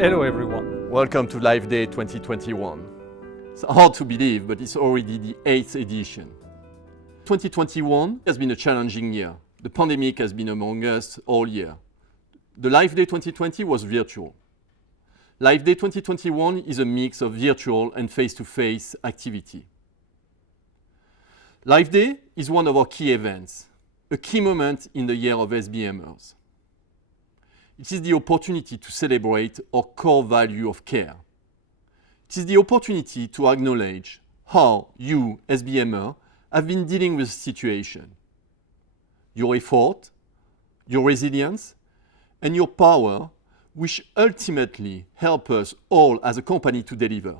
Hello everyone. Welcome to Live Day 2021. It's hard to believe, but it's already the 8th edition. 2021 has been a challenging year. The pandemic has been among us all year. The Live Day 2020 was virtual. Live Day 2021 is a mix of virtual and face-to-face activity. Live Day is one of our key events, a key moment in the year of SBMers. It is the opportunity to celebrate our core value of care. It is the opportunity to acknowledge how you, SBMer, have been dealing with the situation. Your effort, your resilience, and your power, which ultimately help us all as a company to deliver.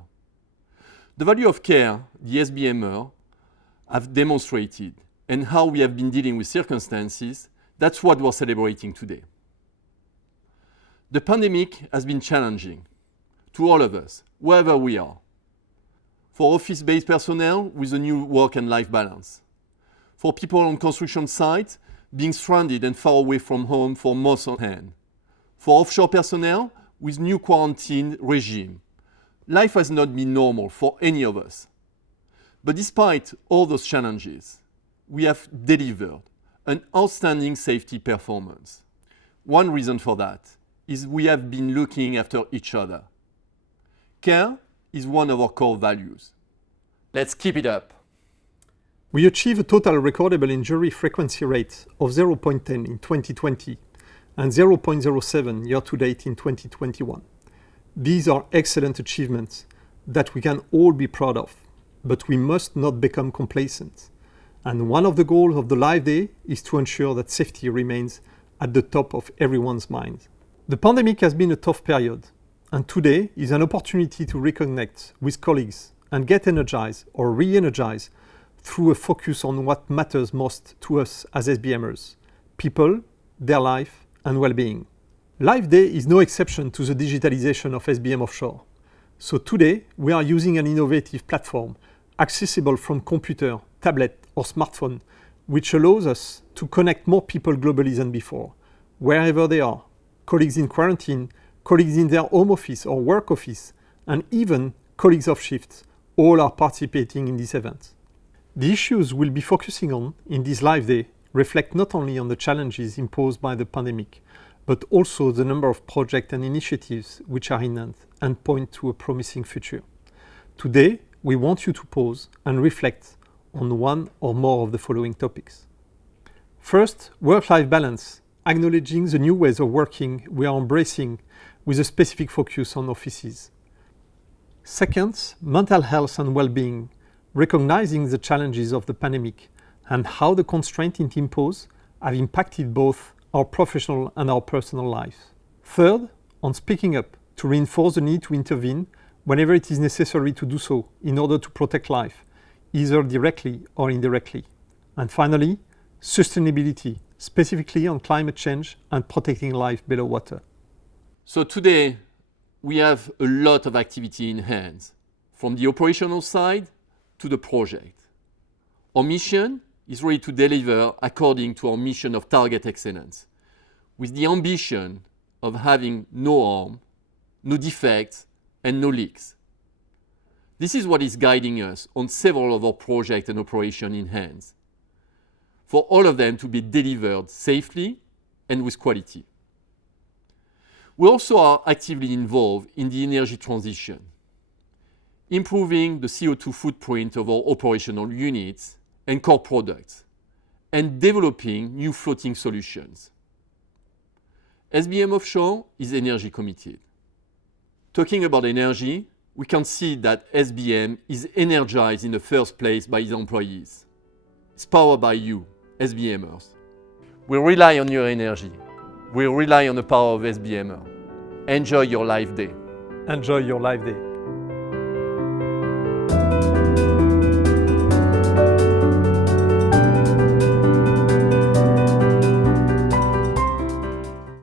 The value of care the SBMer have demonstrated and how we have been dealing with circumstances, that's what we're celebrating today. The pandemic has been challenging to all of us, wherever we are. For office-based personnel with a new work and life balance. For people on construction sites being stranded and far away from home for months on hand. For offshore personnel with new quarantine regime. Life has not been normal for any of us. But despite all those challenges, we have delivered an outstanding safety performance. One reason for that is we have been looking after each other. Care is one of our core values. Let's keep it up. We achieved a total recordable injury frequency rate of 0.10 in 2020 and 0.07 year-to-date in 2021. These are excellent achievements that we can all be proud of, but we must not become complacent. And one of the goals of the Live Day is to ensure that safety remains at the top of everyone's mind. The pandemic has been a tough period, and today is an opportunity to reconnect with colleagues and get energized or re-energized through a focus on what matters most to us as SBMers, people, their life, and well-being. Live Day is no exception to the digitalization of SBM Offshore. So today, we are using an innovative platform accessible from computer, tablet, or smartphone, which allows us to connect more people globally than before, wherever they are. Colleagues in quarantine, colleagues in their home office or work office, and even colleagues off shift, all are participating in this event. The issues we'll be focusing on in this Live Day reflect not only on the challenges imposed by the pandemic, but also the number of projects and initiatives which are in hand and point to a promising future. Today, we want you to pause and reflect on one or more of the following topics. First, work-life balance, acknowledging the new ways of working we are embracing with a specific focus on offices. Second, mental health and well-being, recognizing the challenges of the pandemic and how the constraints it imposed have impacted both our professional and our personal lives. Third, on speaking up to reinforce the need to intervene whenever it is necessary to do so in order to protect life, either directly or indirectly. And finally, sustainability, specifically on climate change and protecting life below water. So today, we have a lot of activity in hand, from the operational side to the project. Our mission is really to deliver according to our mission of target excellence, with the ambition of having no harm, no defects, and no leaks. This is what is guiding us on several of our projects and operations in hand, for all of them to be delivered safely and with quality. We also are actively involved in the energy transition, improving the CO2 footprint of our operational units and core products, and developing new floating solutions. SBM Offshore is energy committed. Talking about energy, we can see that SBM is energized in the first place by its employees. It's powered by you, SBMers. We rely on your energy. We rely on the power of SBMer. Enjoy your Live Day. Enjoy your Live Day.